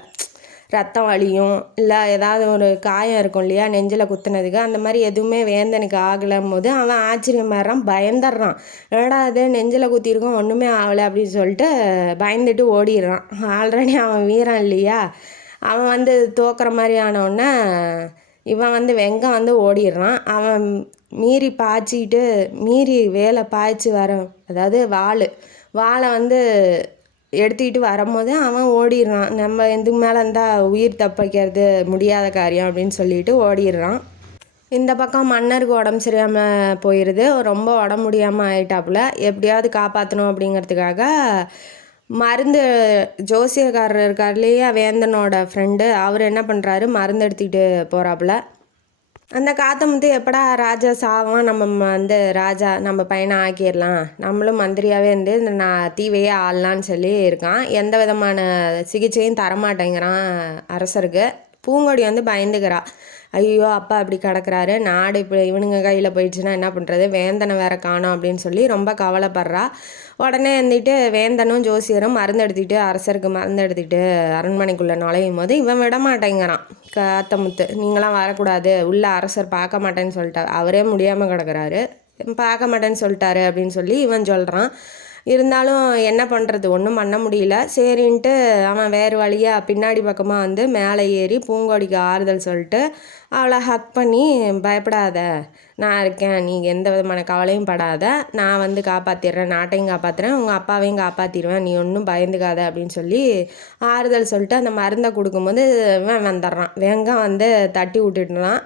ரத்தம் வலியும் இல்லை ஏதாவது ஒரு காயம் இருக்கும் இல்லையா நெஞ்சில் குத்துனதுக்கு, அந்த மாதிரி எதுவுமே வேந்தனுக்கு ஆகலும் போது அவன் ஆச்சரியமாகறான், பயந்துடுறான். என்னடா அது நெஞ்சில் குத்திருக்கோம் ஒன்றுமே ஆகலை அப்படின்னு சொல்லிட்டு பயந்துட்டு ஓடிடுறான். ஆல்ரெடி அவன் வீரன் இல்லையா, அவன் வந்து தோக்குற மாதிரி ஆனவுடனே இவன் வந்து வெங்கம் வந்து ஓடிடுறான். அவன் மீறி வேலை பாய்ச்சி வர, அதாவது வாளை வந்து எடுத்துக்கிட்டு வரும்போது அவன் ஓடிடுறான். நம்ம எதுக்கு மேலே இருந்தால் உயிர் தப்பிக்கிறது முடியாத காரியம் அப்படின்னு சொல்லிட்டு ஓடிடுறான். இந்த பக்கம் மன்னருக்கு உடம்பு சரியாமல் போயிடுது. ரொம்ப உடம்பு முடியாமல் ஆயிட்டாப்புல. எப்படியாவது காப்பாற்றணும் அப்படிங்கிறதுக்காக மருந்து ஜோசியக்காரர் இருக்கார் இல்லையா, வேந்தனோட ஃப்ரெண்டு, அவர் என்ன பண்ணுறாரு, மருந்து எடுத்துக்கிட்டு போகிறாப்புல. அந்த காத்தமுத்து எப்படா ராஜா சாவான், நம்ம வந்து ராஜா நம்ம பையனை ஆக்கிடலாம், நம்மளும் மந்திரியாகவே இருந்து இந்த தீவையே ஆளலான்னு சொல்லி இருக்கான். எந்த விதமான சிகிச்சையும் தரமாட்டேங்கிறான் அரசருக்கு. பூங்கொடி வந்து பயந்துக்கிறா. ஐயோ அப்பா அப்படி கிடக்குறாரு, நாடு இப்படி இவனுங்க கையில் போயிடுச்சுன்னா என்ன பண்ணுறது, வேந்தனை வேற காணோம் அப்படின்னு சொல்லி ரொம்ப கவலைப்படுறா. உடனே வந்துட்டு வேந்தனும் ஜோசியரும் மருந்து எடுத்துக்கிட்டு அரசருக்கு மருந்து எடுத்துக்கிட்டு அரண்மனைக்குள்ளே நுழையும் போது இவன் விட மாட்டேங்கிறான். காத்தமுத்து, நீங்களாம் வரக்கூடாது, உள்ள அரசர் பார்க்க மாட்டேன்னு சொல்லிட்டார், அவரே முடியாமல் கிடக்குறாரு, பார்க்க மாட்டேன்னு சொல்லிட்டாரு அப்படின்னு சொல்லி இவன் சொல்கிறான். இருந்தாலும் என்ன பண்ணுறது, ஒன்றும் பண்ண முடியல. சரின்ட்டு அவன் வேறு வழியாக பின்னாடி பக்கமாக வந்து மேலே ஏறி பூங்கொடிக்கு ஆறுதல் சொல்லிட்டு அவளை ஹக் பண்ணி, பயப்படாத நான் இருக்கேன், நீங்கள் எந்த விதமான கவலையும் படாத, நான் வந்து காப்பாற்றிடுறேன், நாட்டையும் காப்பாற்றுறேன், உங்கள் அப்பாவையும் காப்பாற்றிடுவேன், நீ ஒன்றும் பயந்துக்காத அப்படின்னு சொல்லி ஆறுதல் சொல்லிட்டு அந்த மருந்தை கொடுக்கும்போது இவன் வந்துடுறான். வெங்கம் வந்து தட்டி விட்டுட்டுறான்.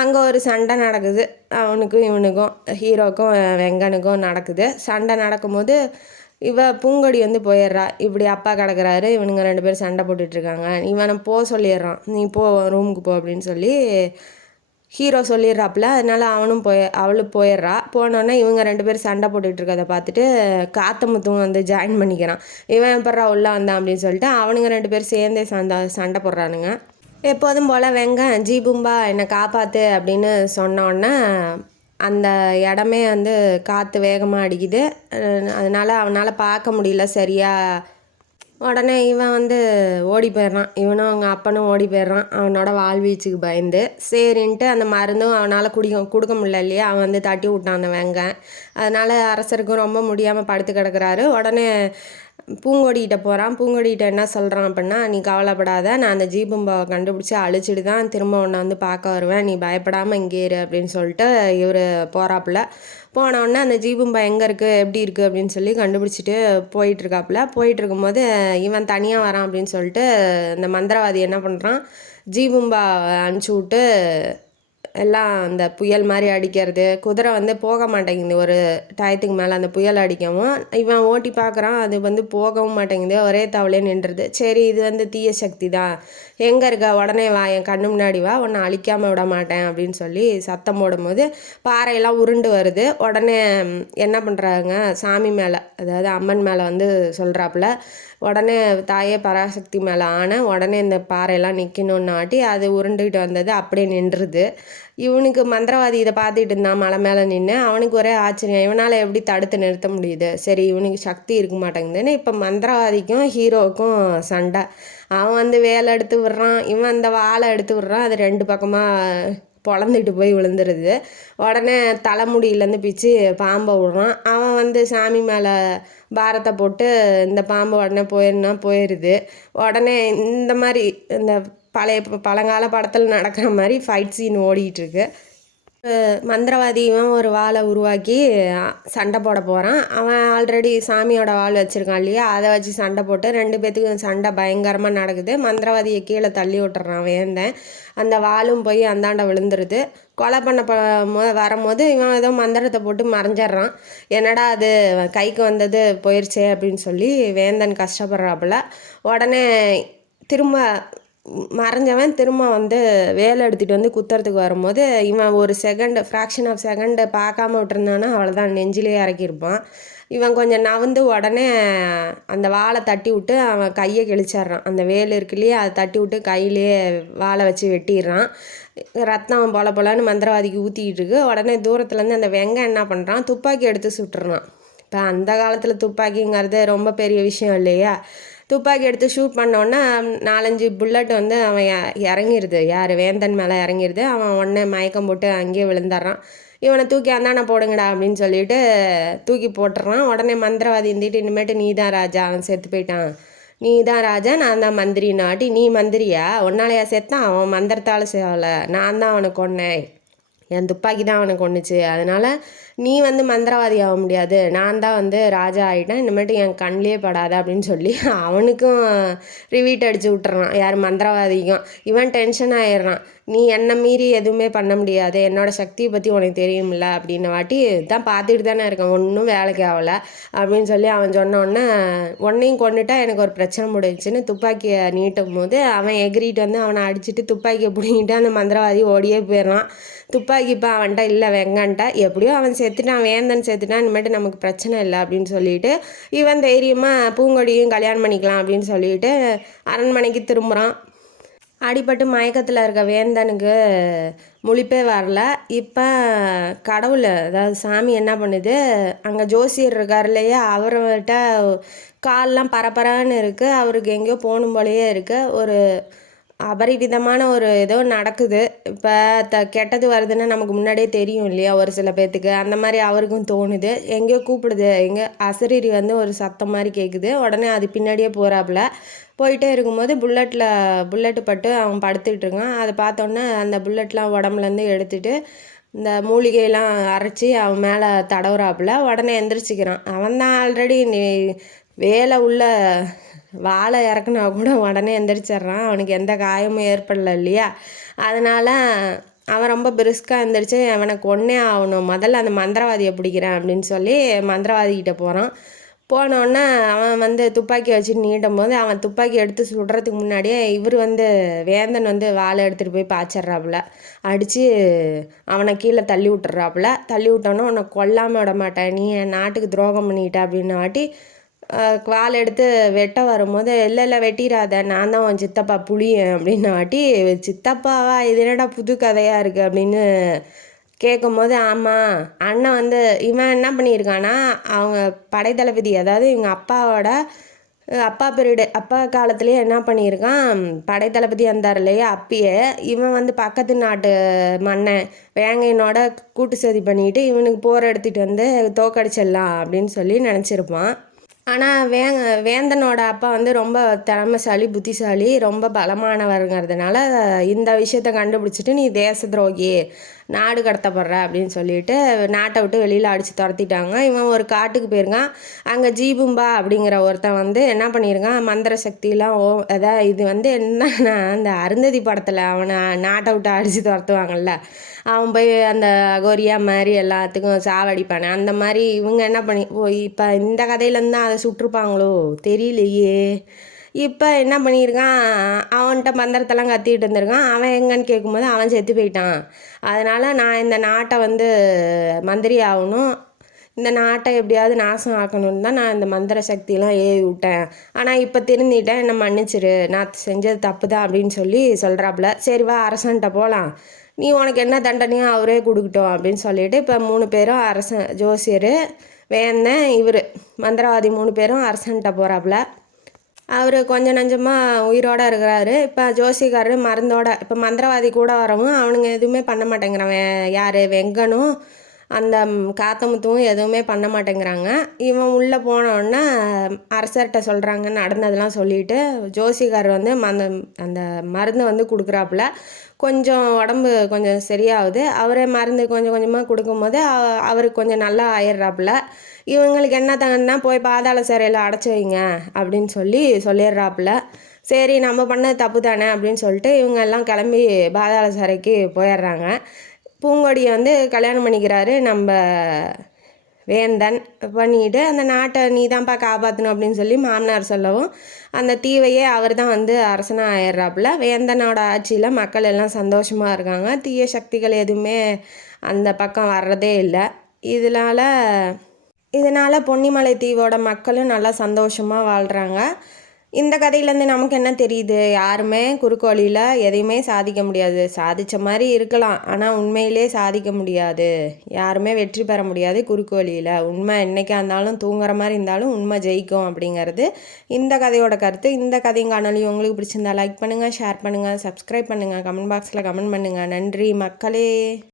அங்கே ஒரு சண்டை நடக்குது, அவனுக்கும் இவனுக்கும், ஹீரோக்கும் வெங்கனுக்கும் நடக்குது. சண்டை நடக்கும்போது பூங்கொடி வந்து போயிடுறா. இப்படி அப்பா கிடக்குறாரு, இவனுங்க 2 பேரும் சண்டை போட்டுட்ருக்காங்க, இவனை சொல்லிடுறான், நீ போ ரூமுக்கு போ அப்படின்னு சொல்லி ஹீரோ சொல்லிடுறாப்புல. அதனால அவளும் போயிடுறா. போனோடனே இவங்க 2 பேரும் சண்டை போட்டுட்ருக்கதை பார்த்துட்டு காத்தமுத்தும் வந்து ஜாயின் பண்ணிக்கிறான். இவன் எப்பட்றா உள்ளே வந்தான் அப்படின்னு சொல்லிட்டு அவனுங்க 2 பேரும் சேர்ந்தே சண்டை போடுறானுங்க. எப்போதும் போல் வெங்கம் ஜீபும்பா என்னை காப்பாற்று அப்படின்னு சொன்னோன்னே அந்த இடமே வந்து காற்று வேகமாக அடிக்குது. அதனால் அவனால் பார்க்க முடியல சரியா. உடனே இவன் வந்து ஓடி போயிடுறான். இவனும் அவங்க அப்பனும் ஓடி போயிடுறான் அவனோட வாழ்வீச்சுக்கு பயந்து. சரின்ட்டு அந்த மருந்தும் அவனால் கொடுக்க முடியல இல்லையா, அவன் வந்து தட்டி விட்டான் அந்த வெங்கம். அதனால் அரசருக்கும் ரொம்ப முடியாமல் படுத்து கிடக்குறாரு. உடனே பூங்கொடிக்கிட்ட போகிறான். பூங்கொடிக்கிட்ட என்ன சொல்கிறான் அப்படின்னா, நீ கவலைப்படாத, நான் அந்த ஜீபும்பாவை கண்டுபிடிச்சி அழிச்சிட்டு தான் திரும்ப உன்னை வந்து பார்க்க வருவேன், நீ பயப்படாமல் இங்கே இரு அப்படின்னு சொல்லிட்டு இவர் போகிறாப்புல. போனவுடனே அந்த ஜீபும்பா எங்கே இருக்குது எப்படி இருக்குது அப்படின்னு சொல்லி கண்டுபிடிச்சிட்டு போயிட்டுருக்கும்போது இவன் தனியாக வரான் அப்படின்னு சொல்லிட்டு இந்த மந்திரவாதி என்ன பண்ணுறான், ஜீபும்பா அனுப்பிச்சி விட்டு எல்லாம் அந்த புயல் மாதிரி அடிக்கிறது. குதிரை வந்து போக மாட்டேங்குது, ஒரு டயத்துக்கு மேலே அந்த புயல் அடிக்கவும் இவன் ஓட்டி பார்க்குறான், அது வந்து போகவும் மாட்டேங்குது, ஒரே தவளையே நின்றுது. சரி இது வந்து தீய சக்தி தான், எங்கே இருக்கா, உடனே வா, என் கண்ணு முன்னாடி வா, உன்னை அழிக்காமல் விட மாட்டேன் அப்படின்னு சொல்லி சத்தம் போடும்போது பாறையெல்லாம் உருண்டு வருது. உடனே என்ன பண்ணுறாங்க, சாமி மேலே, அதாவது அம்மன் மேலே வந்து சொல்கிறாப்புல. உடனே தாயே பராசக்தி மேலே உடனே இந்த பாறையெல்லாம் நிற்கணுன்னாட்டி அது உருண்டுகிட்டு வந்தது அப்படியே நின்றுது. இவனுக்கு மந்திரவாதி இதை பார்த்துட்டு இருந்தான் மலை மேலே நின்று. அவனுக்கு ஒரே ஆச்சரியம், இவனால் எப்படி தடுத்து நிறுத்த முடியுது, சரி இவனுக்கு சக்தி இருக்க மாட்டேங்குதுன்னு இப்போ மந்திரவாதிக்கும் ஹீரோவுக்கும் சண்டை. அவன் வந்து வேலை எடுத்து விடுறான், இவன் அந்த வாழை எடுத்து விடுறான், அது 2 பக்கமாக பொழந்துட்டு போய் விழுந்துருது. உடனே தலைமுடியிலேருந்து பிச்சு பாம்பை விடுறான். அவன் வந்து சாமி மேலே பாரத்தை போட்டு இந்த பாம்பு உடனே போயிடுது. உடனே இந்த மாதிரி இந்த பழங்கால படத்தில் நடக்கிற மாதிரி ஃபைட் சீன் ஓடிட்டுருக்கு. மந்திரவாதி இவன் ஒரு வாளை உருவாக்கி சண்டை போட போகிறான். அவன் ஆல்ரெடி சாமியோட வாள் வச்சுருக்கான் இல்லையா, அதை வச்சு சண்டை போட்டு 2 பேத்துக்கும் சண்டை பயங்கரமாக நடக்குது. மந்திரவாதியை கீழே தள்ளி விட்டுறான் வேந்தன். அந்த வாளும் போய் அந்தாண்ட விழுந்துருது. கொலை பண்ண வரும்போது இவன் ஏதோ மந்திரத்தை போட்டு மறைஞ்சிட்றான். என்னடா அது கைக்கு வந்தது போயிடுச்சே அப்படின்னு சொல்லி வேந்தன் கஷ்டப்படுறாப்புல. உடனே திரும்ப மறைஞ்சவன் திரும்ப வந்து வேலை எடுத்துகிட்டு வந்து குத்துறதுக்கு வரும்போது இவன் ஒரு ஃப்ராக்ஷன் ஆஃப் செகண்டு பார்க்காம விட்டுருந்தானா அவ்வளோதான், நெஞ்சிலே இறக்கியிருப்பான். இவன் கொஞ்சம் நவுந்து உடனே அந்த வாளை தட்டி விட்டு அவன் கையை கிழிச்சிட்றான். அந்த வேல் இருக்கு இல்லையா, அதை தட்டி விட்டு கையிலே வாளை வச்சு வெட்டிடுறான். ரத்தம் பொல பொலன்னு மந்திரவாதிக்கு ஊற்றிக்கிட்டு இருக்கு. உடனே தூரத்துலேருந்து அந்த வெங்காயம் என்ன பண்ணுறான், துப்பாக்கி எடுத்து சுட்டுறான். இப்போ அந்த காலத்தில் துப்பாக்கிங்கிறது ரொம்ப பெரிய விஷயம் இல்லையா. துப்பாக்கி எடுத்து ஷூட் பண்ணோன்னே 4-5 புல்லட் வந்து அவன் இறங்கிடுது. யார் வேந்தன் மேலே இறங்கிடுது. அவன் உடனே மயக்கம் போட்டு அங்கேயே விழுந்துடுறான். இவனை தூக்கி அந்தானே போடுங்கடா அப்படின்னு சொல்லிட்டு தூக்கி போட்டுறான். உடனே மந்திரவாதி இருந்துட்டு, இனிமேட்டு நீ தான் ராஜா, அவன் செத்து போயிட்டான், நீ தான் ராஜா, நான் தான் மந்திரினாட்டி, நீ மந்திரியா, உன்னாலையா செத்தான், அவன் மந்திரத்தால் செய்யலை, நான் தான் அவனை கொன்னேன், என் துப்பாக்கி தான் அவனை கொண்டுச்சு, அதனால் நீ வந்து மந்திரவாதி ஆக முடியாது, நான் தான் வந்து ராஜா ஆகிட்டேன், இனிமேட்டு என் கண்ணிலே படாத அப்படின்னு சொல்லி அவனுக்கும் ரிவீட் அடித்து விட்டுறான். யார் மந்திரவாதிக்கும். இவன் டென்ஷன் ஆயிடுறான். நீ என்னை மீறி எதுவுமே பண்ண முடியாது, என்னோடய சக்தியை பற்றி உனக்கு தெரியுமில்ல அப்படின்னு வாட்டி தான் பார்த்துட்டு தானே இருக்கேன், ஒன்றும் வேலைக்கு ஆகலை அப்படின்னு சொல்லி அவன் சொன்னோடனே, உன்னையும் கொண்டுட்டா எனக்கு ஒரு பிரச்சனை முடிஞ்சுன்னு துப்பாக்கியை நீட்டும் போது அவன் எகிரிட்டு வந்து அவனை அடிச்சுட்டு துப்பாக்கியை பிடிங்கிட்டு அந்த மந்திரவாதி ஓடியே போயிடுறான். துப்பாக்கி இப்போ அவன்கிட்ட இல்லை, வெங்கான்ட்ட. எப்படியோ அவன் செத்துட்டான், வேந்தன் செத்துட்டான், இனிமேட்டு நமக்கு பிரச்சனை இல்லை அப்படின்னு சொல்லிட்டு இவன் தைரியமாக பூங்கொடியும் கல்யாணம் பண்ணிக்கலாம் அப்படின்னு சொல்லிட்டு அரண்மனைக்கு திரும்புகிறான். அடிபட்டு மயக்கத்தில் இருக்க வேந்தனுக்கு முழிப்பே வரல. இப்போ கடவுள், அதாவது சாமி என்ன பண்ணுது, அங்கே ஜோசியர் இருக்கார் இல்லையா, அவர்கிட்ட கால்லாம் பரபரன்னு இருக்குது, அவருக்கு எங்கேயோ போகணும் போலையே இருக்குது, ஒரு அபரிவிதமான ஒரு ஏதோ நடக்குது. இப்போ கெட்டது வருதுன்னு நமக்கு முன்னாடியே தெரியும் இல்லையா ஒரு சில பேர்த்துக்கு, அந்த மாதிரி அவருக்கும் தோணுது. எங்கேயோ கூப்பிடுது, எங்கே அசரீரி வந்து ஒரு சத்தம் மாதிரி கேட்குது. உடனே அது பின்னாடியே போகிறாப்புல. போயிட்டே இருக்கும்போது புல்லட்டு பட்டு அவன் படுத்துக்கிட்டு இருக்கான். அதை பார்த்தோன்னே அந்த புல்லட்லாம் உடம்புலேருந்து எடுத்துகிட்டு இந்த மூலிகையெல்லாம் அரைச்சி அவன் மேலே தடவுறாப்புல. உடனே எந்திரிச்சிக்கிறான். அவன் தான் ஆல்ரெடி வேலை உள்ள வாழை இறக்குனா கூட உடனே எந்திரிச்சிட்றான். அவனுக்கு எந்த காயமும் ஏற்படலை இல்லையா. அதனால் அவன் ரொம்ப பிரிஸ்காக எந்திரிச்சு அவனை கொன்னே ஆகணும், முதல்ல அந்த மந்திரவாதியை பிடிக்கிறேன் அப்படின்னு சொல்லி மந்திரவாதிக்கிட்ட போகிறான். போனோடனே அவன் வந்து துப்பாக்கி வச்சுட்டு நீட்டும் போது அவன் துப்பாக்கி எடுத்து சுடுறதுக்கு முன்னாடியே இவர் வந்து வேந்தன் வந்து வாழை எடுத்துகிட்டு போய் பாய்ச்சிட்றாப்புல. அடித்து அவனை கீழே தள்ளி விட்டுறாப்புல. தள்ளி விட்டோன்னே உன்னை கொல்லாமல் விட மாட்டேன், நீ என் நாட்டுக்கு துரோகம் பண்ணிட்ட அப்படின்னு வாட்டி வாழை எடுத்து வெட்ட வரும்போது, இல்லை வெட்டிடாத, நான் தான் உன் சித்தப்பா புளியன் அப்படின்னு வாட்டி, சித்தப்பாவா, இது என்னடா புது கதையாக இருக்குது அப்படின்னு கேட்கும்போது, ஆமாம் அண்ணன் வந்து இவன் என்ன பண்ணியிருக்கான்னா, அவங்க படைத்தளபதி, அதாவது இவங்க அப்பாவோட அப்பா காலத்துலேயே என்ன பண்ணியிருக்கான், படைத்தளபதி வந்தார் இல்லையா, அப்பயே இவன் வந்து பக்கத்து நாட்டு மன்னன் வேங்கையனோட கூட்டு சதி பண்ணிட்டு இவனுக்கு போர் எடுத்துகிட்டு வந்து தோக்கடிச்சிடலாம் அப்படின்னு சொல்லி நினச்சிருப்பான். ஆனால் வேந்தனோட அப்பா வந்து ரொம்ப திறமைசாலி, புத்திசாலி, ரொம்ப பலமானவருங்கிறதுனால இந்த விஷயத்த கண்டுபிடிச்சிட்டு நீ தேச துரோகி, நாடு கடத்தப்படுற அப்படின்னு சொல்லிட்டு நாட்டை விட்டு வெளியில் அடித்து துரத்திட்டாங்க. இவன் ஒரு காட்டுக்கு போயிருக்கான். அங்கே ஜீபும்பா அப்படிங்கிற ஒருத்தன் வந்து என்ன பண்ணியிருக்கான், மந்திர சக்தியெலாம் அதான் இது வந்து என்னன்னா, அந்த அருந்ததி படத்தில் அவனை நாட்டை விட்டு அடித்து துரத்துவாங்கல்ல, அவன் போய் அந்த அகோரியா மாதிரி எல்லாத்துக்கும் சாவடிப்பானே, அந்த மாதிரி இவங்க என்ன பண்ணி இப்போ இந்த கதையிலேருந்து தான் அதை சுட்டிருப்பாங்களோ தெரியலையே. இப்போ என்ன பண்ணியிருக்கான், அவன்கிட்ட மந்திரத்தெல்லாம் கத்திக்கிட்டு இருந்திருக்கான். அவன் எங்கன்னு கேட்கும்போது அவன் செத்து போயிட்டான். அதனால் நான் இந்த நாட்டை வந்து மந்திரி ஆகணும், இந்த நாட்டை எப்படியாவது நாசம் ஆக்கணும்னு தான் நான் இந்த மந்திர சக்தியெல்லாம் ஏவி விட்டேன். ஆனால் இப்போ திருந்திட்டேன், என்னை மன்னிச்சிரு, நான் செஞ்சது தப்பு தான் அப்படின்னு சொல்லி சொல்கிறாப்புல. சரி வா அரசன்ட்ட போகலாம், நீ உனக்கு என்ன தண்டனையோ அவரே கொடுக்கட்டும் அப்படின்னு சொல்லிட்டு இப்போ 3 பேரும் அரசன், ஜோசியர், வேந்தன், இவர் மந்திரவாதி 3 பேரும் அரசன்ட்ட போகிறாப்புல. அவர் கொஞ்சம் நஞ்சமாக உயிரோடு இருக்கிறாரு. இப்போ ஜோசியக்காரர் மருந்தோட, இப்போ மந்திரவாதி கூட வரவும் அவனுங்க எதுவுமே பண்ண மாட்டேங்கிறான். யார், வெங்கனும் அந்த காத்தமுத்துவும் எதுவுமே பண்ண மாட்டேங்கிறாங்க. இவன் உள்ளே போனோடனே அரசர்கிட்ட சொல்கிறாங்க நடந்ததெல்லாம் சொல்லிவிட்டு, ஜோசியக்காரர் வந்து அந்த மருந்து வந்து கொடுக்குறாப்புல. கொஞ்சம் உடம்பு கொஞ்சம் சரியாகுது. அவரே மருந்து கொஞ்சம் கொஞ்சமாக கொடுக்கும்போது அவருக்கு கொஞ்சம் நல்லா ஆயிடுறாப்புல. இவங்களுக்கு என்ன தங்கன்னா போய் பாதாள சிறையில் அடைச்சி வைங்க அப்படின்னு சொல்லிடுறாப்புல. சரி நம்ம பண்ணது தப்பு தானே அப்படின்னு சொல்லிட்டு இவங்க எல்லாம் கிளம்பி பாதாள சிறைக்கு போயிடுறாங்க. பூங்கொடியை வந்து கல்யாணம் பண்ணிக்கிறாரு நம்ம வேந்தன். பண்ணிக்கிட்டு அந்த நாட்டை நீ தான்ப்பா காப்பாற்றணும் அப்படின்னு சொல்லி மாமனார் சொல்லவும் அந்த தீவையே அவர் தான் வந்து அரசனாக ஆயிடுறாப்புல. வேந்தனோட ஆட்சியில் மக்கள் எல்லாம் சந்தோஷமாக இருக்காங்க. தீய சக்திகள் எதுவுமே அந்த பக்கம் வர்றதே இல்லை. இதனால் இதனால் பொன்னிமலை தீவோட மக்களும் நல்லா சந்தோஷமாக வாழ்கிறாங்க. இந்த கதையிலேருந்து நமக்கு என்ன தெரியுது? யாருமே குறுக்கு வழியில் எதையுமே சாதிக்க முடியாது. சாதித்த மாதிரி இருக்கலாம், ஆனால் உண்மையிலே சாதிக்க முடியாது. யாருமே வெற்றி பெற முடியாது குறுக்கு வழியில். உண்மை என்றைக்கா இருந்தாலும் தூங்குற மாதிரி இருந்தாலும் உண்மை ஜெயிக்கும் அப்படிங்கிறது இந்த கதையோட கருத்து. இந்த கதையும் காணொலி உங்களுக்கு பிடிச்சிருந்தா லைக் பண்ணுங்கள், ஷேர் பண்ணுங்கள், சப்ஸ்கிரைப் பண்ணுங்கள், கமெண்ட் பாக்ஸில் கமெண்ட் பண்ணுங்கள். நன்றி மக்களே.